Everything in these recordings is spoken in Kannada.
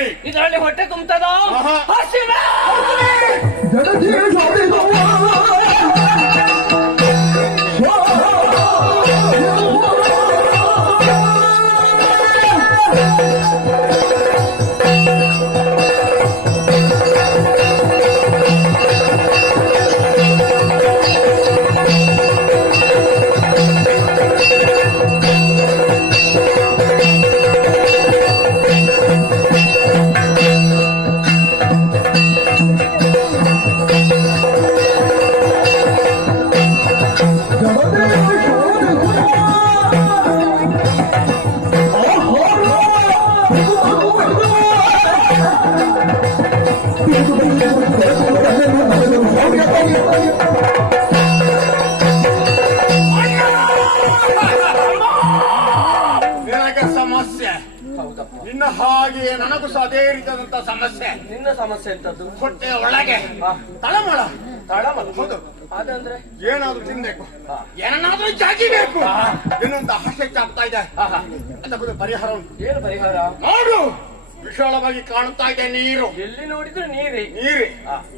ಸರಿ. ಇದರಲ್ಲಿ ಹೊಟ್ಟೆ ತುಂಬತದ? ಹಸಿವೆ. ಸಮಸ್ಯೆ ನಿನ್ನ ಹಾಗೆ ನನಗೂ ಸಹ ಅದೇ ರೀತಿಯಾದಂತ ಸಮಸ್ಯೆ. ನಿನ್ನ ಸಮಸ್ಯೆ ಎಂತದ್ದು? ಹೊಟ್ಟೆಯ ಒಳಗೆ ತಳಮಳ. ತಳಮಳ? ಹೌದು. ಅದಂದ್ರೆ ಏನಾದ್ರೂ ತಿನ್ಬೇಕು, ಏನನ್ನಾದ್ರೂ ಜಾಗಿಬೇಕು ಎನ್ನುವಂತ ಆಸೆ ಆಗ್ತಾ ಇದೆ. ಅದಕ್ಕೆ ಪರಿಹಾರ ಉಂಟು. ಏನು ಪರಿಹಾರ? ನೋಡು, ವಿಶಾಲವಾಗಿ ಕಾಣುತ್ತಾ ಇದೆ ನೀರು. ಎಲ್ಲಿ ನೋಡಿದ್ರು ನೀರೇ. ನೀರೇ.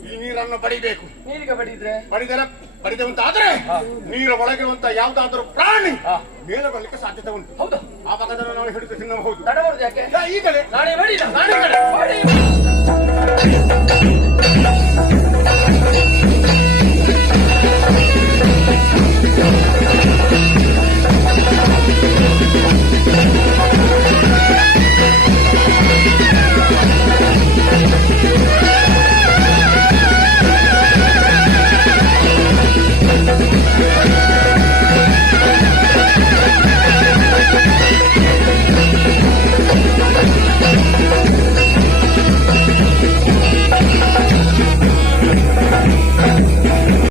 ಈ ನೀರನ್ನು ಬಡಿಬೇಕು. ನೀರಿಗೆ ಬಡಿದಂತಾದ್ರೆ ನೀರ ಒಳಗಿರುವಂತ ಯಾವ್ದಾದ್ರೂ ಪ್ರಾಣಿ ಮೇಲೆ ಬರಲಿಕ್ಕೆ ಸಾಧ್ಯತೆ ಉಂಟು. ಹೌದು. ಆ ಭಾಗದಲ್ಲಿ ನಾವು ಹಿಡಿದು ತಿನ್ನಬಹುದು. ತಡ ಮಾಡುದು ಯಾಕೆ? ಈಗಲೇ ನಾಳೆ ಮಾಡಿ. ನಾಳೆ